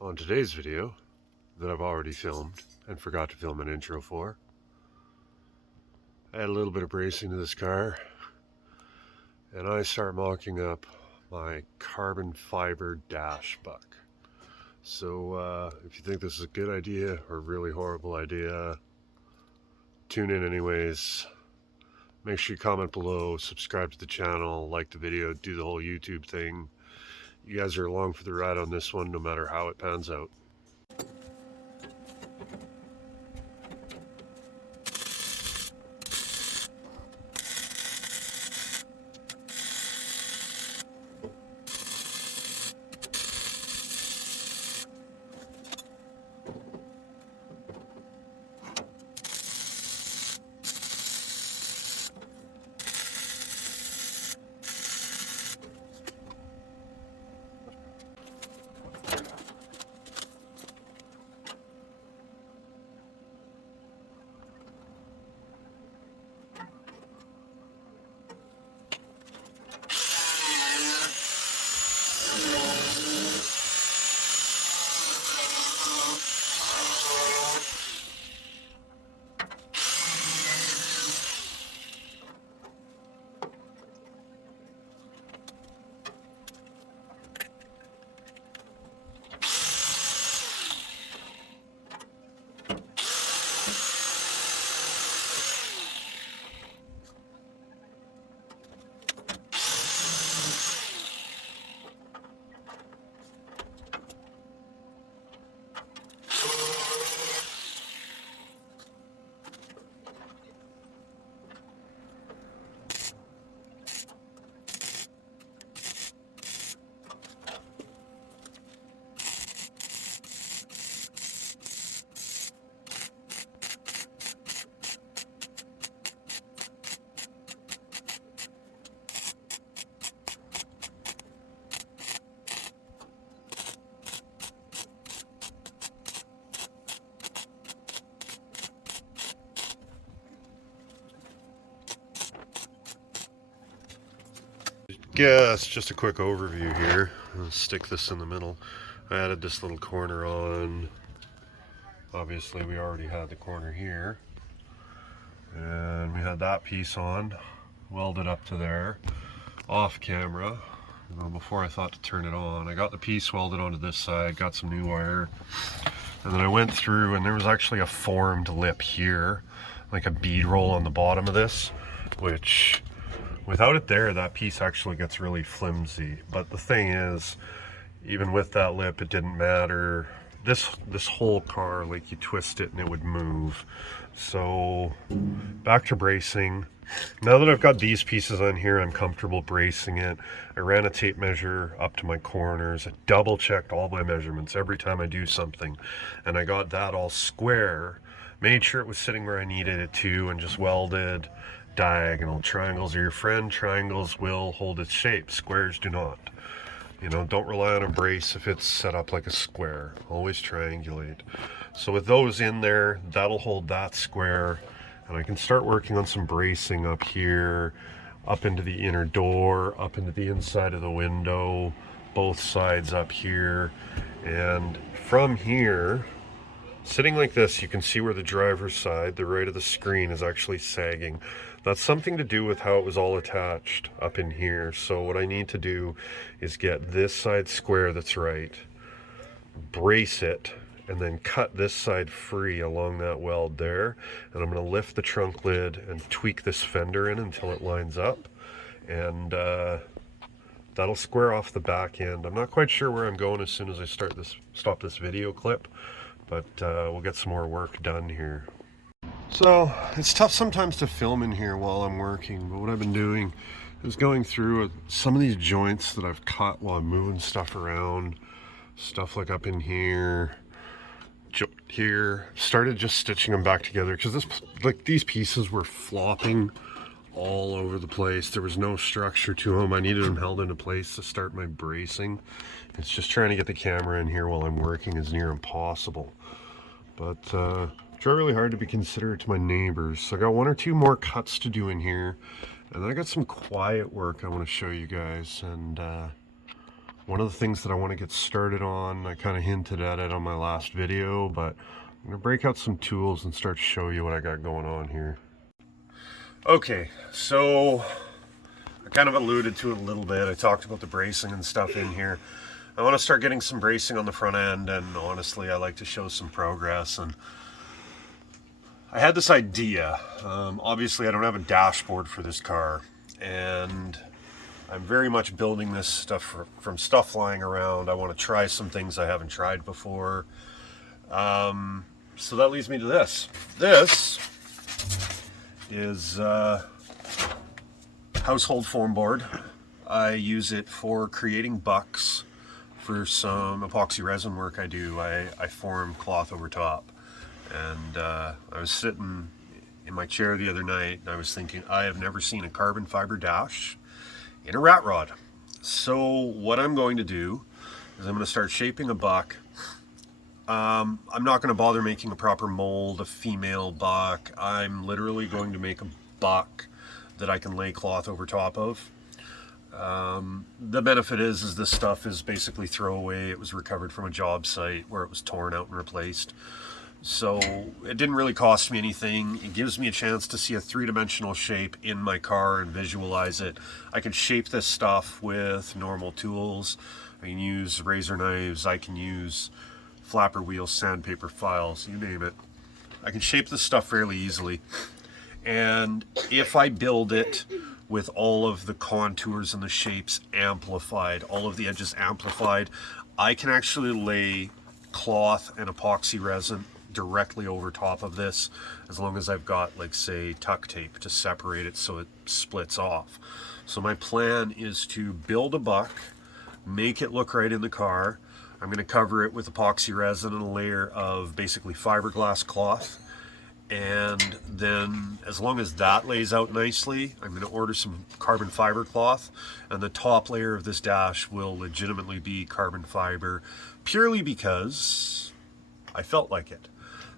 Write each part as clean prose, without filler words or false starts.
On today's video that I've already filmed and forgot to film an intro for, I had a little bit of bracing to this car and I start mocking up my carbon fiber dash buck. So if you think this is a good idea or a really horrible idea, tune in anyways. Make sure you comment below, subscribe to the channel, like the video, do the whole YouTube thing. You guys are along for the ride on this one no matter how it pans out. Yes, just a quick overview here. I'll stick this in the middle. I added this little corner on. Obviously we already had the corner here. And we had that piece on, welded up to there, off camera. Before I thought to turn it on, I got the piece welded onto this side, got some new wire. And then I went through and there was actually a formed lip here, like a bead roll on the bottom of this, which without it there, that piece actually gets really flimsy. But the thing is, even with that lip, it didn't matter. This whole car, like you twist it and it would move. So back to bracing. Now that I've got these pieces on here, I'm comfortable bracing it. I ran a tape measure up to my corners. I double checked all my measurements every time I do something. And I got that all square. Made sure it was sitting where I needed it to, and just welded. Diagonal triangles are your friend. Triangles will hold its shape. Squares do not. You know, don't rely on a brace if it's set up like a square. Always triangulate. So with those in there, that'll hold that square. And I can start working on some bracing up here, up into the inner door, up into the inside of the window, both sides up here. And from here, sitting like this, you can see where the driver's side, the right of the screen, is actually sagging. That's something to do with how it was all attached up in here. So what I need to do is get this side square that's right, brace it, and then cut this side free along that weld there. And I'm going to lift the trunk lid and tweak this fender in until it lines up. And that'll square off the back end. I'm not quite sure where I'm going as soon as I stop this video clip, but we'll get some more work done here. So it's tough sometimes to film in here while I'm working, but what I've been doing is going through some of these joints that I've cut while I'm moving stuff around, stuff like up in here, started just stitching them back together because these pieces were flopping all over the place. There was no structure to them. I needed them held into place to start my bracing. It's just trying to get the camera in here while I'm working is near impossible. But try really hard to be considerate to my neighbors. So I got one or two more cuts to do in here, and then I got some quiet work I want to show you guys, and One of the things that I want to get started on, I kind of hinted at it on my last video, but I'm going to break out some tools and start to show you what I got going on here. Okay, so I kind of alluded to it a little bit. I talked about the bracing and stuff in here. I want to start getting some bracing on the front end, and honestly I like to show some progress. And I had this idea. Obviously I don't have a dashboard for this car, and I'm very much building this stuff from stuff lying around. I want to try some things I haven't tried before. So that leads me to this. This is household foam board. I use it for creating bucks for some epoxy resin work I do. I form cloth over top. And I was sitting in my chair the other night and I was thinking, I have never seen a carbon fiber dash in a rat rod. So what I'm going to do is I'm going to start shaping a buck. I'm not going to bother making a proper mold, a female buck. I'm literally going to make a buck that I can lay cloth over top of. The benefit is this stuff is basically throwaway. It was recovered from a job site where it was torn out and replaced. So it didn't really cost me anything. It gives me a chance to see a three-dimensional shape in my car and visualize it. I can shape this stuff with normal tools. I can use razor knives. I can use flapper wheels, sandpaper files, you name it. I can shape this stuff fairly easily. And if I build it with all of the contours and the shapes amplified, all of the edges amplified, I can actually lay cloth and epoxy resin directly over top of this, as long as I've got, like, say, tuck tape to separate it so it splits off. So my plan is to build a buck, make it look right in the car. I'm going to cover it with epoxy resin and a layer of basically fiberglass cloth. And then as long as that lays out nicely, I'm going to order some carbon fiber cloth, and the top layer of this dash will legitimately be carbon fiber, purely because I felt like it.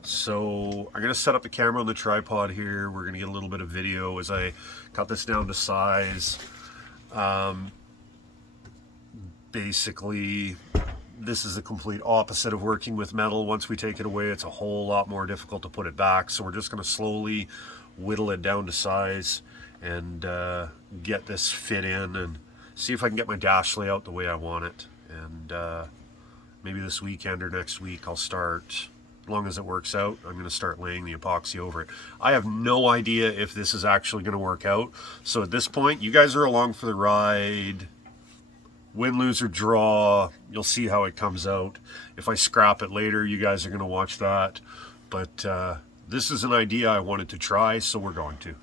So I'm going to set up the camera on the tripod here. We're going to get a little bit of video as I cut this down to size. Basically, this is the complete opposite of working with metal. Once we take it away, it's a whole lot more difficult to put it back. So we're just going to slowly whittle it down to size and get this fit in and see if I can get my dash layout the way I want it. And maybe this weekend or next week I'll start, as long as it works out, I'm going to start laying the epoxy over it. I have no idea if this is actually going to work out. So at this point, you guys are along for the ride. Win, lose, or draw, you'll see how it comes out. If I scrap it later, you guys are going to watch that. But this is an idea I wanted to try, so we're going to.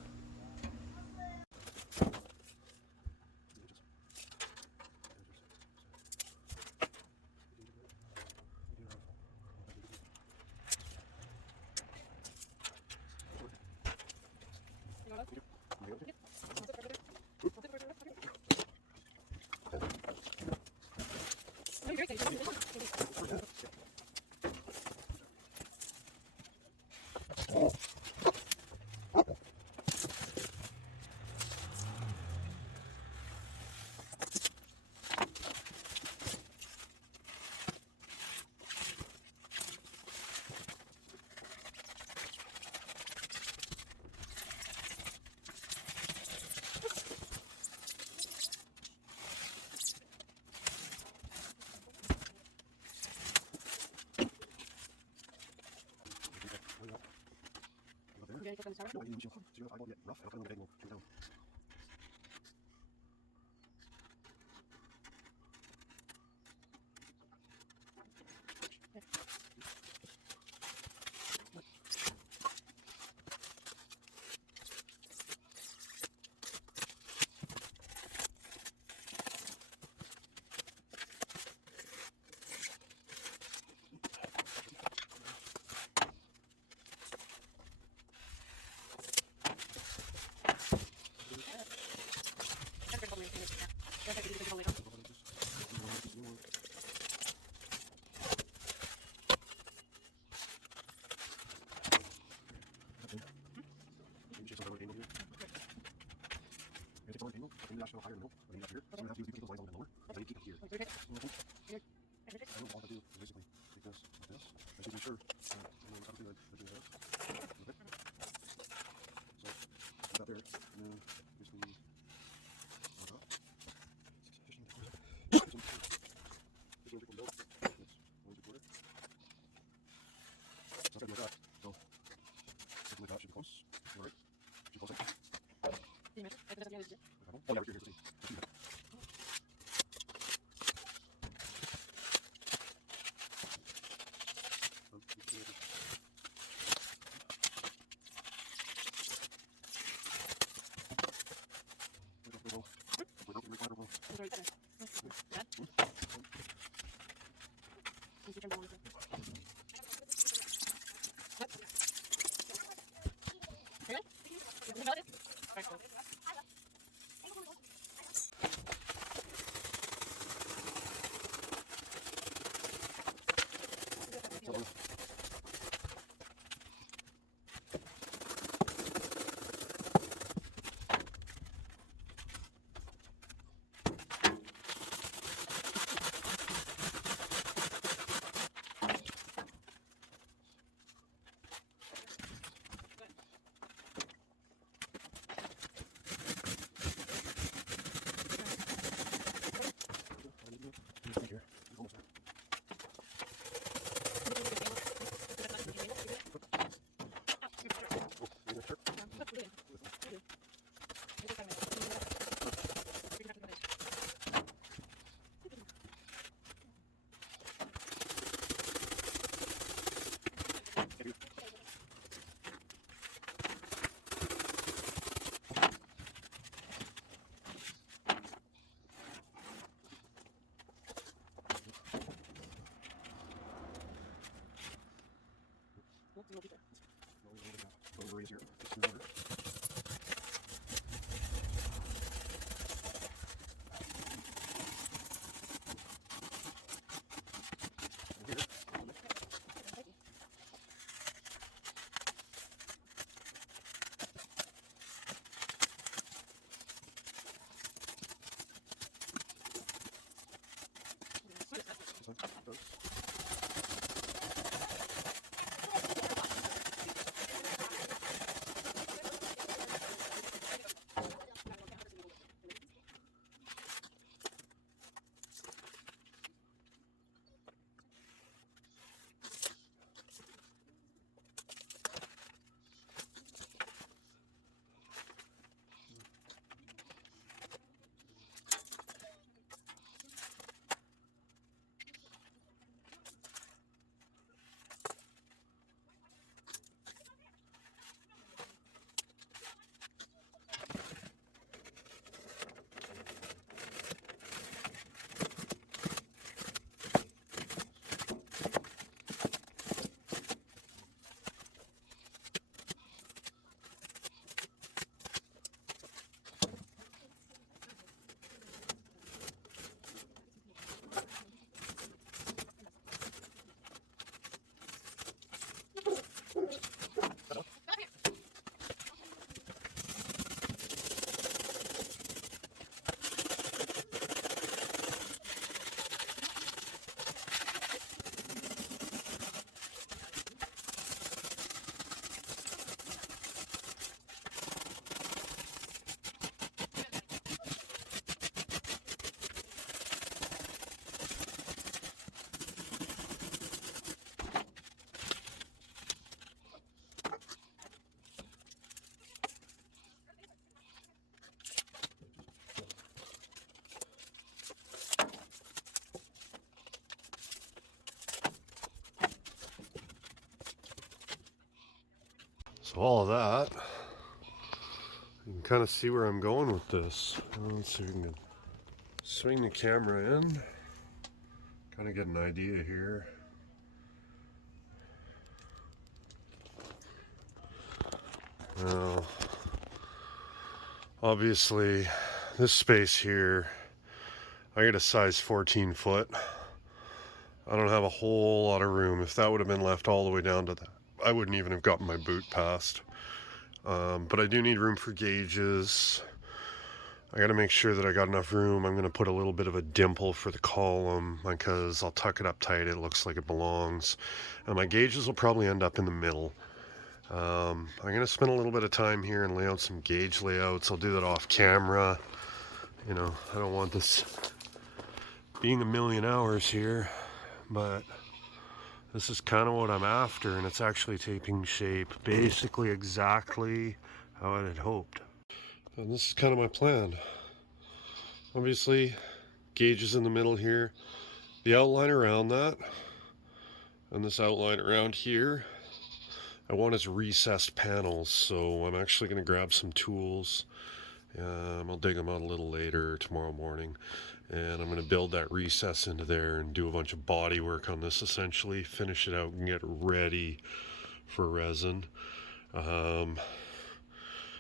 basically take this like this. I should make sure that I know how to do it. I do that. Okay. So put that there, and then basically on top. This one take one down. That's 1 3/4. So something like that. So something like that should be close. All right. Should be close. Oh yeah, here, see. Here. Almost there. Over here. So all of that, you can kind of see where I'm going with this. Let's see if we can swing the camera in, kind of get an idea here. Now, obviously, this space here, I get a size 14 foot. I don't have a whole lot of room. If that would have been left all the way down to that, I wouldn't even have gotten my boot past. But I do need room for gauges. I got to make sure that I got enough room. I'm going to put a little bit of a dimple for the column because I'll tuck it up tight. It looks like it belongs. And my gauges will probably end up in the middle. I'm going to spend a little bit of time here and lay out some gauge layouts. I'll do that off camera. You know, I don't want this being a million hours here, but this is kind of what I'm after, and it's actually taking shape basically exactly how I had hoped. And this is kind of my plan. Obviously, gauges in the middle here, the outline around that, and this outline around here, I want as recessed panels, so I'm actually going to grab some tools. I'll dig them out a little later tomorrow morning, and I'm going to build that recess into there and do a bunch of body work on this, essentially finish it out and get ready for resin.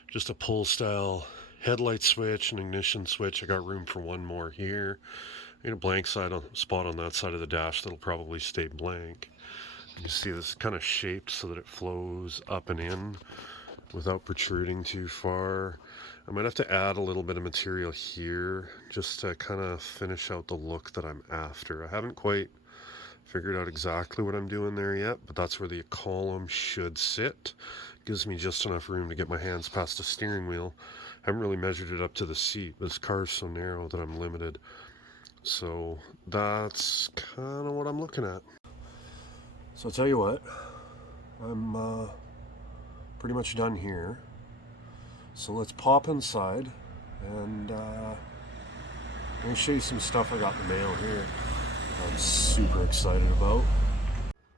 Just a pull style headlight switch and ignition switch. I got room for one more here. I got a blank spot on that side of the dash that'll probably stay blank. You can see this kind of shaped so that it flows up and in without protruding too far. I might have to add a little bit of material here just to kind of finish out the look that I'm after. I haven't quite figured out exactly what I'm doing there yet, but that's where the column should sit. Gives me just enough room to get my hands past the steering wheel. I haven't really measured it up to the seat, but this car is so narrow that I'm limited. So that's kind of what I'm looking at. So I'll tell you what, I'm pretty much done here. So let's pop inside, and I'm going to show you some stuff I got in the mail here I'm super excited about.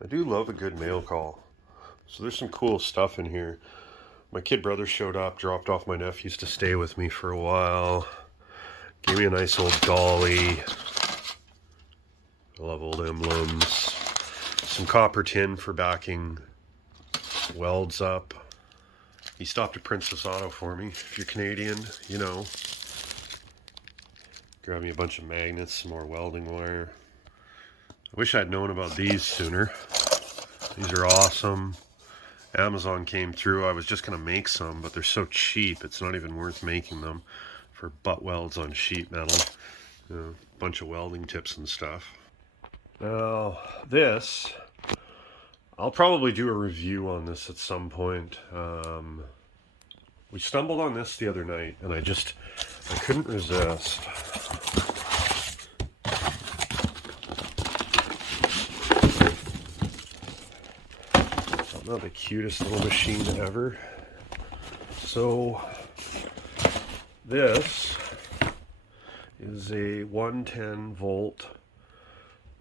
I do love a good mail call. So there's some cool stuff in here. My kid brother showed up, dropped off my nephews to stay with me for a while. Gave me a nice old dolly. I love old emblems. Some copper tin for backing welds up. He stopped at Princess Auto for me. If you're Canadian, you know. Grabbed me a bunch of magnets, some more welding wire. I wish I'd known about these sooner. These are awesome. Amazon came through. I was just going to make some, but they're so cheap, it's not even worth making them for butt welds on sheet metal. You know, a bunch of welding tips and stuff. Now, this, I'll probably do a review on this at some point. We stumbled on this the other night, and I couldn't resist. Not the cutest little machine ever. So this is a 110 volt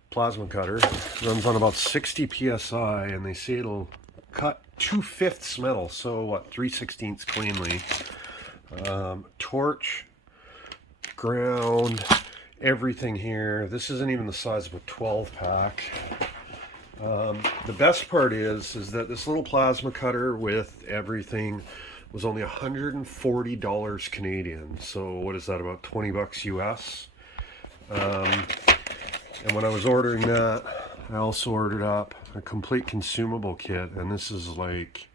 plasma cutter. Runs on about 60 psi, and they say it'll cut 2/5 metal, so what, 3/16 cleanly. Torch, ground, everything here. This isn't even the size of a 12 pack. The best part is that this little plasma cutter with everything was only $140 Canadian. So what is that, about 20 bucks US? And when I was ordering that, I also ordered up a complete consumable kit, and this is like,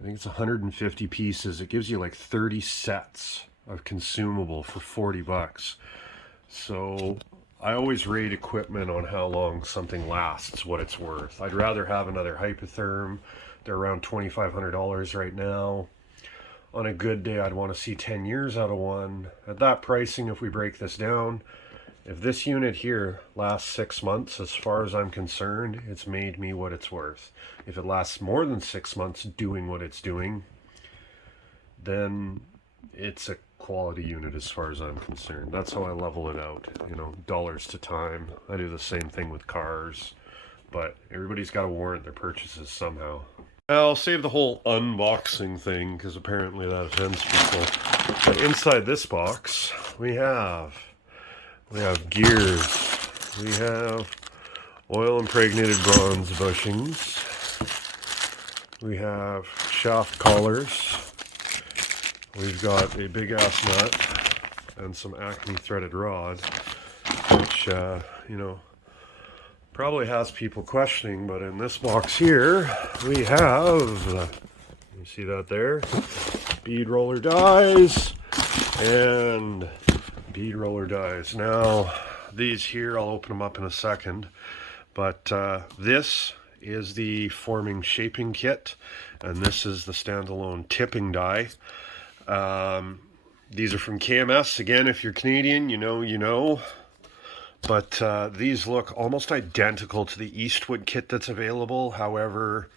I think it's 150 pieces. It gives you like 30 sets of consumable for 40 bucks. So I always rate equipment on how long something lasts, what it's worth. I'd rather have another Hypotherm. They're around $2,500 right now. On a good day, I'd want to see 10 years out of one. At that pricing, if we break this down, if this unit here lasts 6 months, as far as I'm concerned, it's made me what it's worth. If it lasts more than 6 months doing what it's doing, then it's a quality unit as far as I'm concerned. That's how I level it out, you know, dollars to time. I do the same thing with cars, but everybody's got to warrant their purchases somehow. I'll save the whole unboxing thing because apparently that offends people. But inside this box, we have gears, we have oil impregnated bronze bushings, we have shaft collars, we've got a big ass nut and some Acme threaded rod, which you know, probably has people questioning. But in this box here we have, you see that there, bead roller dies, And bead roller dies. Now, these here, I'll open them up in a second. But this is the forming shaping kit, and this is the standalone tipping die. These are from KMS. Again, if you're Canadian, you know. But these look almost identical to the Eastwood kit that's available. However,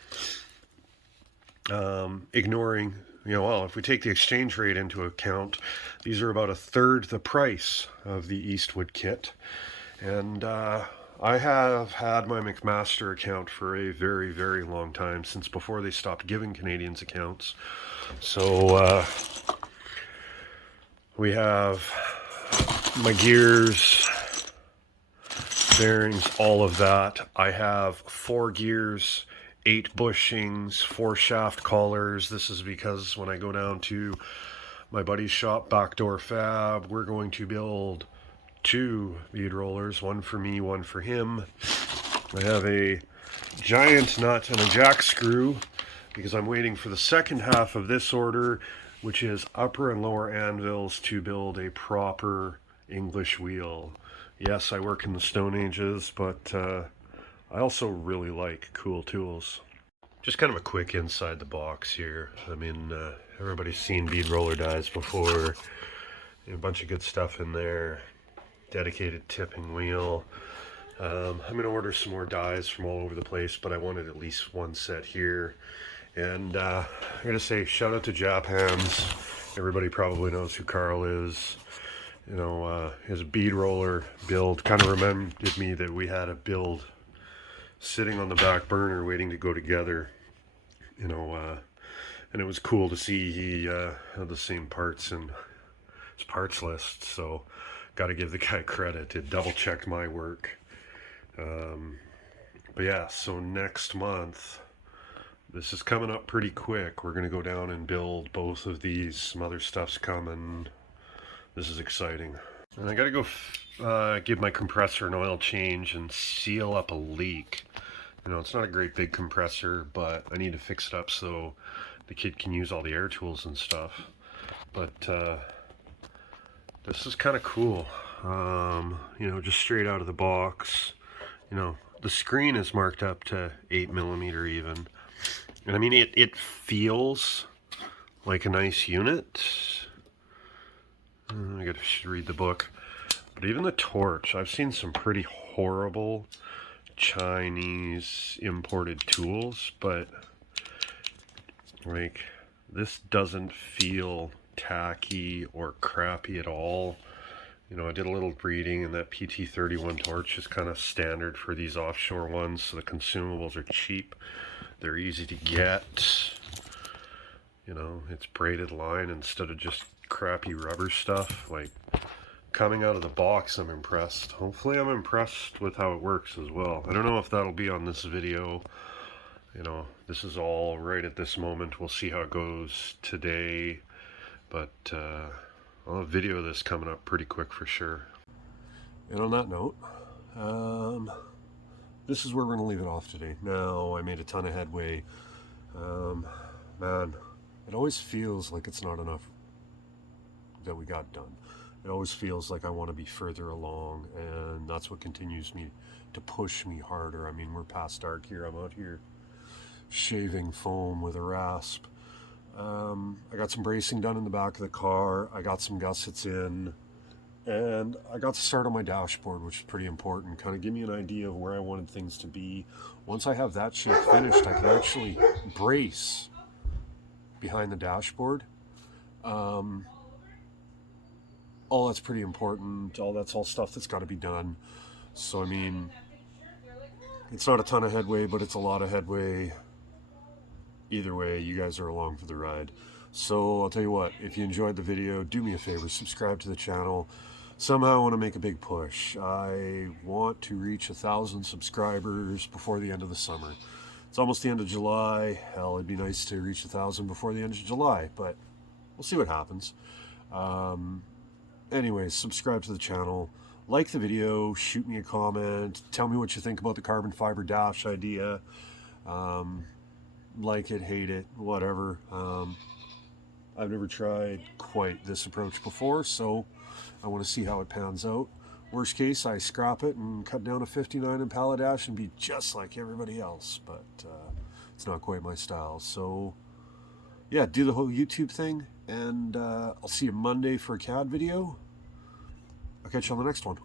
ignoring, well, if we take the exchange rate into account, these are about a third the price of the Eastwood kit. And I have had my McMaster account for a very, very long time, since before they stopped giving Canadians accounts. So we have my gears, bearings, all of that. I have 4 gears, 8 bushings, 4 shaft collars. This is because when I go down to my buddy's shop, Backdoor Fab, we're going to build 2 bead rollers, one for me, one for him. I have a giant nut and a jack screw because I'm waiting for the second half of this order, which is upper and lower anvils to build a proper English wheel. Yes, I work in the Stone Ages, but I also really like cool tools. Just kind of a quick inside the box here. I mean, everybody's seen bead roller dies before. A bunch of good stuff in there. Dedicated tipping wheel. I'm going to order some more dies from all over the place, but I wanted at least one set here. And I'm going to say shout out to Japans. Everybody probably knows who Carl is. His bead roller build kind of reminded me that we had a build sitting on the back burner waiting to go together. And it was cool to see he had the same parts in his parts list. So got to give the guy credit. It double checked my work. But yeah, so next month, this is coming up pretty quick. We're going to go down and build both of these. Some other stuff's coming. This is exciting. And I got to go give my compressor an oil change and seal up a leak. It's not a great big compressor, but I need to fix it up so the kid can use all the air tools and stuff. But this is kind of cool. Just straight out of the box. The screen is marked up to 8mm even. And I mean, it feels like a nice unit. I gotta read the book. But even the torch, I've seen some pretty horrible Chinese imported tools, but like this doesn't feel tacky or crappy at all. I did a little reading, and that PT31 torch is kind of standard for these offshore ones, so the consumables are cheap. They're easy to get. It's braided line instead of just crappy rubber stuff. Like, coming out of the box, I'm impressed. Hopefully I'm impressed with how it works as well. I don't know if that'll be on this video. This is all right at this moment. We'll see how it goes today. But I'll have video of this coming up pretty quick for sure. And on that note, this is where we're going to leave it off today. Now, I made a ton of headway. Man, it always feels like it's not enough that we got done. It always feels like I want to be further along, and that's what continues me to push me harder. I mean, we're past dark here. I'm out here shaving foam with a rasp. I got some bracing done in the back of the car. I got some gussets in, and I got to start on my dashboard, which is pretty important. Kind of give me an idea of where I wanted things to be. Once I have that shape finished, I can actually brace behind the dashboard. All that's pretty important. That's all stuff that's got to be done. So, I mean, it's not a ton of headway, but it's a lot of headway. Either way, you guys are along for the ride. So I'll tell you what, if you enjoyed the video, do me a favor, subscribe to the channel. Somehow I want to make a big push. I want to reach 1,000 subscribers before the end of the summer. It's almost the end of July. Hell, it'd be nice to reach 1,000 before the end of July, but we'll see what happens. Anyways, subscribe to the channel, like the video, shoot me a comment, tell me what you think about the carbon fiber dash idea. Like it, hate it, whatever. I've never tried quite this approach before, so I want to see how it pans out. Worst case, I scrap it and cut down a 59 in pallet dash and be just like everybody else, but it's not quite my style. So yeah, do the whole YouTube thing, and I'll see you Monday for a CAD video. I'll catch you on the next one.